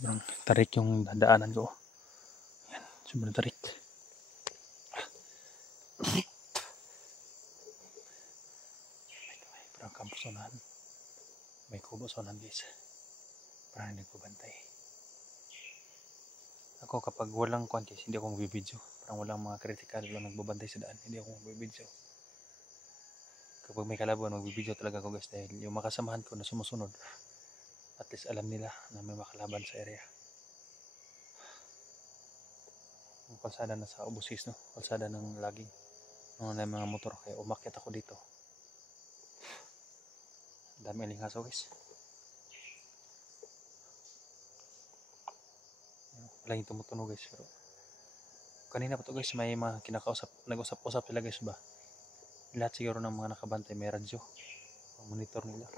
Sobrang tarik yung dadaanan ko. Yan, sobrang tarik. Parang kampusonan. May kubosonan guys. Parang nagbabantay. Ako kapag walang contest, hindi ako magbibideo. Parang walang mga critical, walang nagbabantay sa daan, hindi ako magbibideo. Kapag may kalaban, magbibideo talaga ako guys dahil yung makasamahan ko na sumusunod, at least alam nila na may makalaban sa area. Yung kalsada na sa Obusis, no? Kalsada ng laging na mga motor, kaya umakyat ako dito. Dami alingaso guys. Wala yung tumutunog guys, pero kanina pa to guys, may mga kinakausap, nag-usap-usap sila guys ba. Lahat siguro ng mga nakabantay may radyo, monitor nila.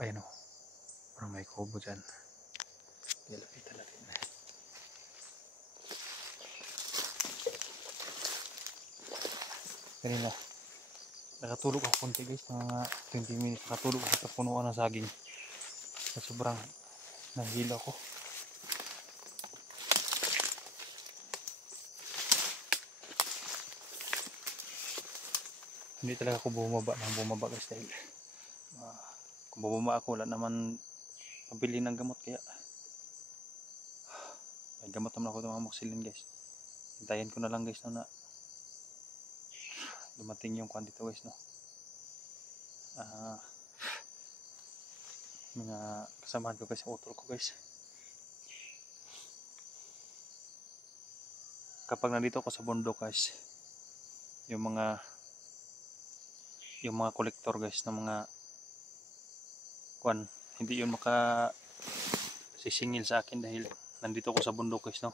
Ayan o, parang may kubo dyan. Nilapitan natin. Kanina nakatulog ako konti guys, mga 20 minutes nakatulog ako sa punuan ng saging. Sobrang nahilo ako. Hindi talaga ako bumaba guys dahil kung bumaba ako wala naman pabili ng gamot, kaya may gamot naman ako ng mga moxilin guys. Hintayin ko na lang guys na dumating yung kwan dito guys, no. Mga kasamahan ko guys, utol ko guys. Kapag nandito ako sa bundok guys, yung mga kolektor guys ng mga kwan, hindi yun sisingil sa akin dahil nandito ako sa bundok guys, no.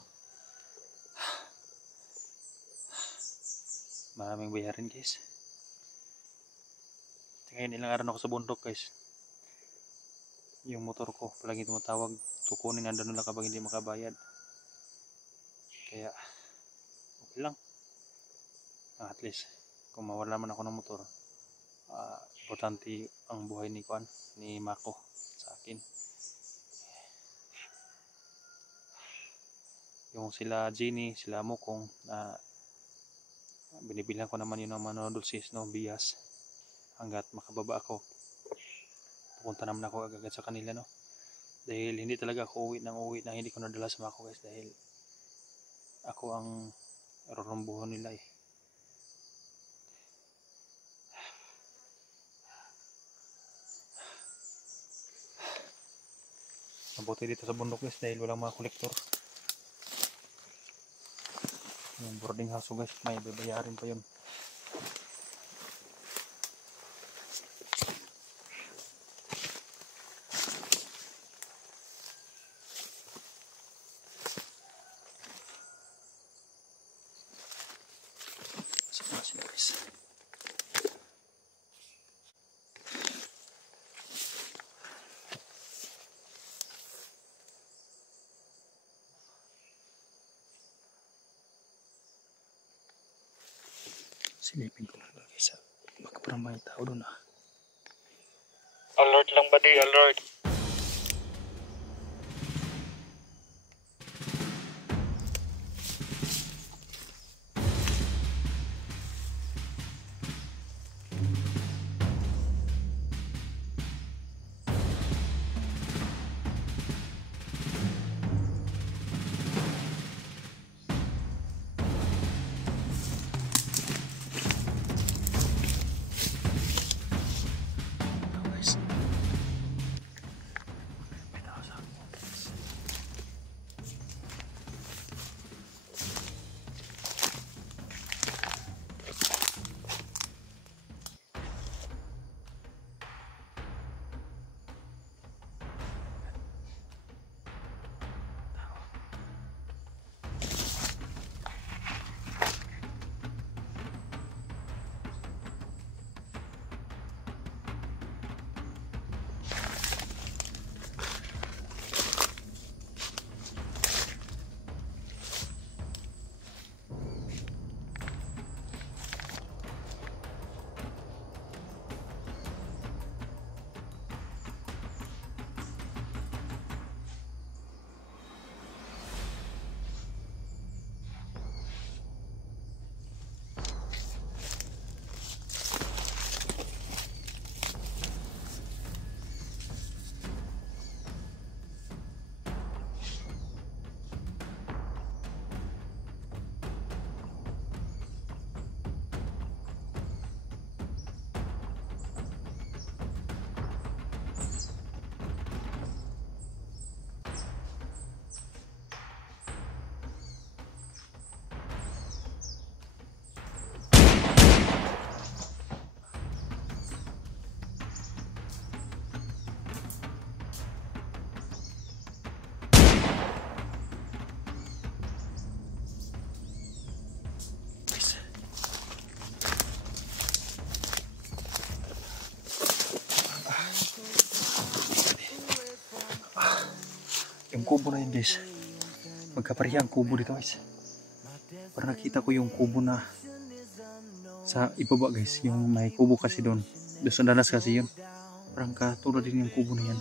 Maraming bayarin guys. Ngayon ilang araw na ako sa bundok guys. Yung motor ko palagi tumatawag, kukunin nandun nila kapag hindi makabayad. Kaya okay lang. At least kung mawala man ako ng motor, importante ang buhay ni Mako sa akin. Yung sila Jenny, sila Mukong, binibilang ko naman yun ng mga noodles, no, bias. Hanggat makababa ako, pupunta naman ako agad sa kanila, no. Dahil hindi talaga ako uwi na hindi ko nadala sa Mako guys, dahil ako ang rurumbuhan nila eh. Mabuti dito sa bundok guys dahil walang mga kolektor. Yung boarding house guys, may babayarin pa yun. Saan sila guys? Silipin ko lang guys, baka parang may tao doon ah. Alert lang buddy, alert. Yung kubo na yun guys, magkapareha ang kubo dito guys. Para nakita ko yung kubo na sa ibaba guys, yung may kubo kasi doon sa danas kasi yun. Parang katulad din yung kubo na yan,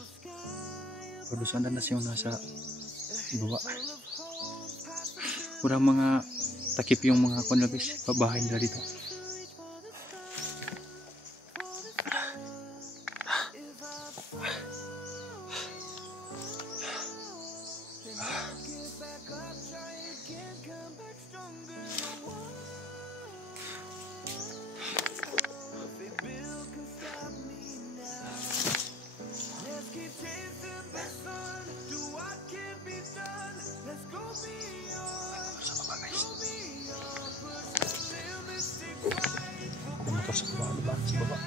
pero doon sa danas yung nasa ibaba. Kurang mga takip yung mga kuno guys, pabahay nila dito. Motor sa baba, diba? Sa baba.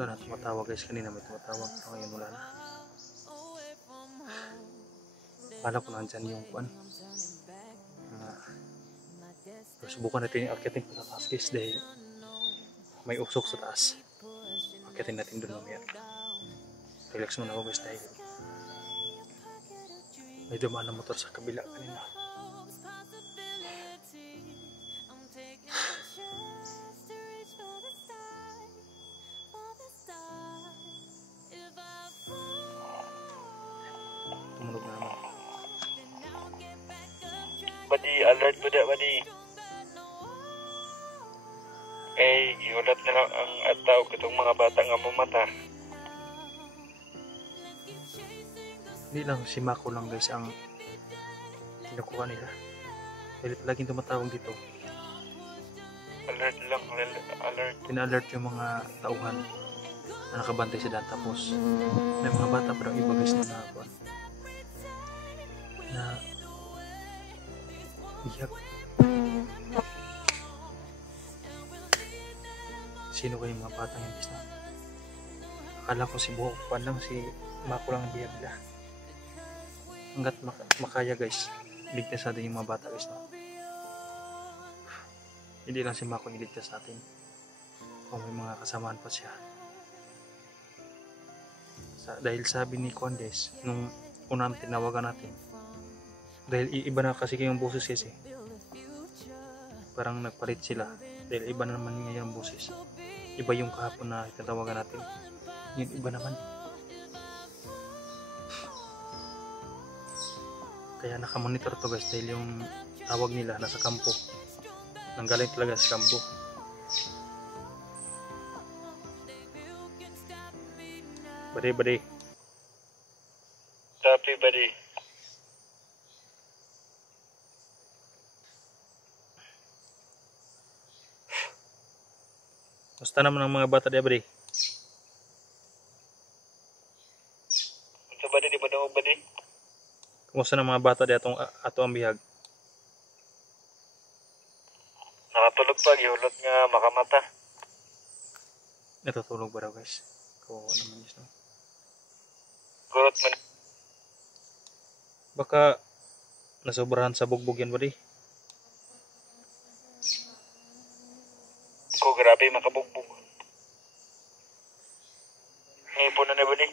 Wala na tumatawag guys, kanina may tumatawag pero ngayon wala na. Akala ko nandyan yung kuan. Pero subukan natin yung akitin ko sa taas guys dahil may usok sa taas. Akitin natin doon mamaya. Relax muna ako guys dahil may dumaan na motor sa kabila kanina. Tumunog na naman. Badi, alert po da, badi. Kay, iulat na lang ang ataw kitong mga bata nga mumata. Hindi lang si Mako lang guys ang kinukuha nila. Dahil laging tumatawag dito. Alert lang, alert. Pina-alert yung mga tauhan na nakabantay sa daan. Tapos may mga bata pero iba guys na nakakuha. Na iyak. Sino kayo mga bata yung guys na? Akala ko si Buhok lang, si Mako lang ang biyak nila. Hanggat makaya guys, ligtas natin yung mga bata guys no? Hindi lang si Mako yung ligtas natin, kung may mga kasamaan pa siya. Dahil sabi ni Kwan guys, nung unang tinawagan natin, dahil iba na kasi yung boses kasi, parang nagpalit sila dahil iba na naman ngayon ang boses. Iba yung kahapon na tinawagan natin, yun iba naman. Kaya nakamonitor to guys dahil yung tawag nila nasa kampo, nanggaling talaga sa kampo. Badi. Copy, badi. Musta naman ang mga bata diya badi? Ito badi, di ba daw badi? Kumusta na mga bata diya ato ang bihag? Nakatulog pa, iulot nga makamata. Natutulog ba daw guys? Kawawa naman guys no? Gurot man. Baka nasobrahan sa bugbog yan badi? Ko grabe makabugbog. Ngipon na badi.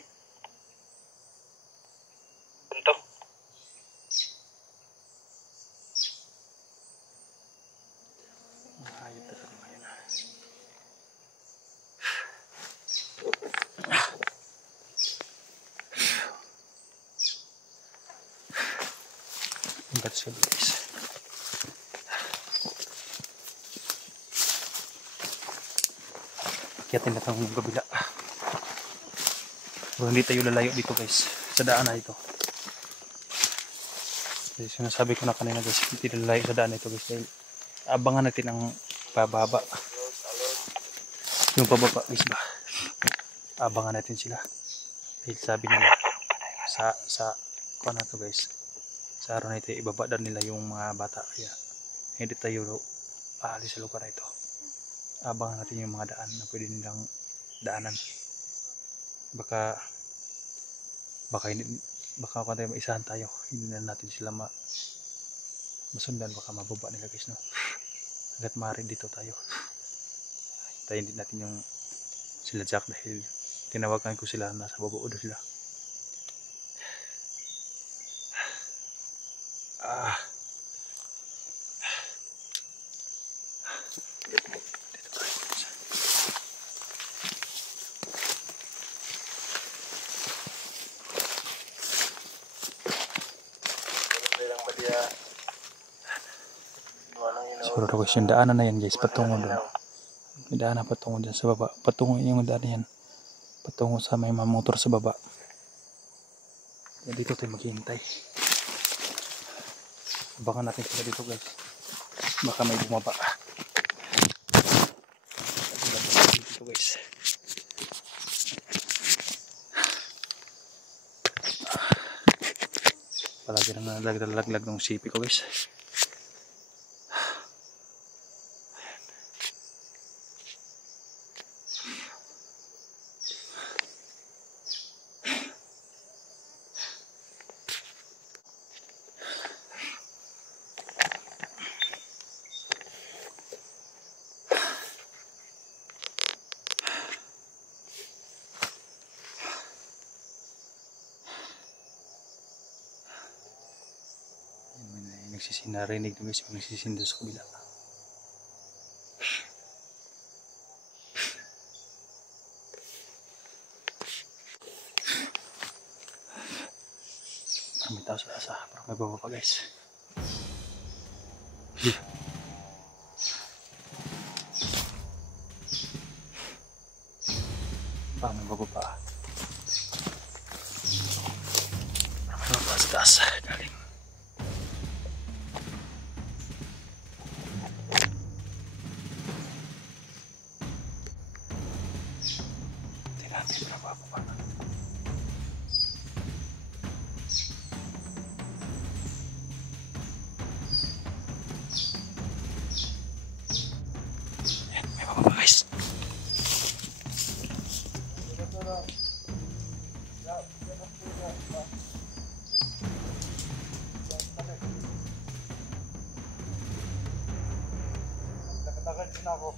Punto. Ayot talaga ngayon ha. Hanggat siya guys. Akiyatin na itong kabila. Pero hindi tayo lalayo dito guys, sa daan na ito. Kasi sinasabi ko na kanina guys, hindi lalayo sa daan na ito guys dahil abangan natin ang pababa. Yung pababa guys ba, abangan natin sila dahil sabi nila sa kuha na to guys, sa araw na ito ibaba dan nila yung mga bata, kaya hindi tayo aalis sa lugar na ito. Abangan natin yung mga daan na pwede nilang daanan. Baka kung tayo maisahan tayo, hindi na natin sila masundan, baka mababa nila guys, no? Hanggat maaari dito tayo. Hintayin din natin yung sila Jack dahil tinawagan ko sila, nasa baba doon sila. Dito tayo guys. Siguro daw guys yung daanan na yan guys, patungo doon. May daanan patungo dyan sa baba. Patungo yung daan yan. Patungo sa may mga motor sa baba. Yan, dito tayo maghihintay. Abangan natin sila dito guys. Baka may bumaba. Dito guys. Palagi na nalaglag ng sipi ko guys. Narinig nyo guys yung nagsisindo sa kabila. Parang may tao sa asa, parang may baba pa guys. Parang may baba pa. Parang may baba sa taas. Galing. Guys, Nakatagal din ako.